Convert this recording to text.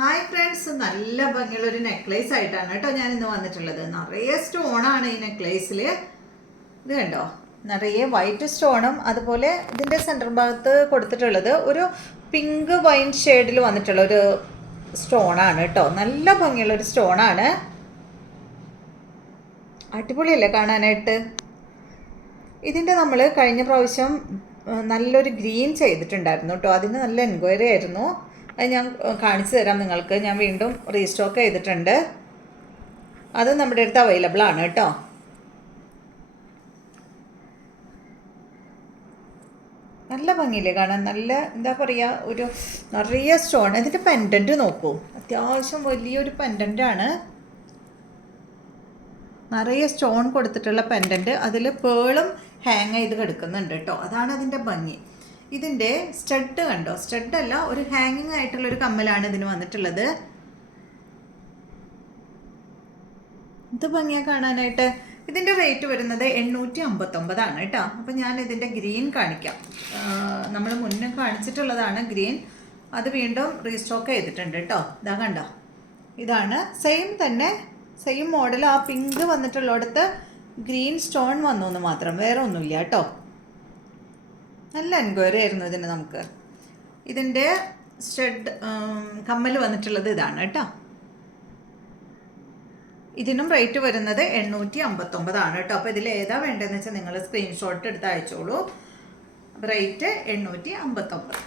Hi friends, നല്ല ഭംഗിയുള്ളൊരു necklace ആയിട്ടാണ് കേട്ടോ ഞാൻ ഇന്ന് വന്നിട്ടുള്ളത്. നിറയെ സ്റ്റോണാണ് ഈ നെക്ലേസിൽ. ഇത് കണ്ടോ, നിറയെ വൈറ്റ് സ്റ്റോണും അതുപോലെ ഇതിൻ്റെ സെൻറ്റർ ഭാഗത്ത് കൊടുത്തിട്ടുള്ളത് ഒരു പിങ്ക് വൈൻ ഷെയ്ഡിൽ വന്നിട്ടുള്ള ഒരു സ്റ്റോണാണ് കേട്ടോ. നല്ല ഭംഗിയുള്ളൊരു സ്റ്റോണാണ്. അടിപൊളിയല്ലേ കാണാനായിട്ട്. ഇതിൻ്റെ നമ്മൾ കഴിഞ്ഞ പ്രാവശ്യം നല്ലൊരു ഗ്രീൻ ചെയ്തിട്ടുണ്ടായിരുന്നു കേട്ടോ. അതിന് നല്ല എൻക്വയറി ആയിരുന്നു. അത് ഞാൻ കാണിച്ചു തരാം നിങ്ങൾക്ക്. ഞാൻ വീണ്ടും റീസ്റ്റോക്ക് ചെയ്തിട്ടുണ്ട്. അത് നമ്മുടെ അടുത്ത് അവൈലബിൾ ആണ് കേട്ടോ. നല്ല ഭംഗിയില്ലേ കാണാൻ. നല്ല എന്താ പറയുക, ഒരു നിറയെ സ്റ്റോൺ. ഇതിൻ്റെ പെൻഡൻറ്റ് നോക്കൂ, അത്യാവശ്യം വലിയൊരു പെൻഡൻ്റാണ്. നിറയെ സ്റ്റോൺ കൊടുത്തിട്ടുള്ള പെൻഡൻറ്റ്. അതിൽ പേളും ഹാങ് ചെയ്ത് കിടക്കുന്നുണ്ട് കേട്ടോ. അതാണ് അതിൻ്റെ ഭംഗി. ഇതിൻ്റെ സ്റ്റഡ് കണ്ടോ, സ്റ്റഡല്ല, ഒരു ഹാങ്ങിങ് ആയിട്ടുള്ളൊരു കമ്മലാണ് ഇതിന് വന്നിട്ടുള്ളത്. ഇത് ഭംഗിയാണ് കാണാനായിട്ട്. ഇതിൻ്റെ റേറ്റ് വരുന്നത് 859 കേട്ടോ. അപ്പം ഞാൻ ഇതിൻ്റെ ഗ്രീൻ കാണിക്കാം. നമ്മൾ മുന്നേ കാണിച്ചിട്ടുള്ളതാണ് ഗ്രീൻ. അത് വീണ്ടും റീസ്റ്റോക്ക് ചെയ്തിട്ടുണ്ട് കേട്ടോ. ഇതാ കണ്ടോ, ഇതാണ് സെയിം തന്നെ, സെയിം മോഡൽ. ആ പിങ്ക് വന്നിട്ടുള്ളിടത്ത് ഗ്രീൻ സ്റ്റോൺ വന്നു എന്ന് മാത്രം, വേറെ ഒന്നുമില്ല കേട്ടോ. നല്ല എൻക്വയറി ആയിരുന്നു ഇതിന് നമുക്ക്. ഇതിൻ്റെ സ്റ്റഡ് കമ്മൽ വന്നിട്ടുള്ളത് ഇതാണ് കേട്ടോ. ഇതിനും റേറ്റ് വരുന്നത് 859 കേട്ടോ. അപ്പോൾ ഇതിൽ ഏതാ വേണ്ടതെന്ന് വെച്ചാൽ നിങ്ങൾ സ്ക്രീൻഷോട്ട് എടുത്ത് അയച്ചോളൂ. റേറ്റ് 859.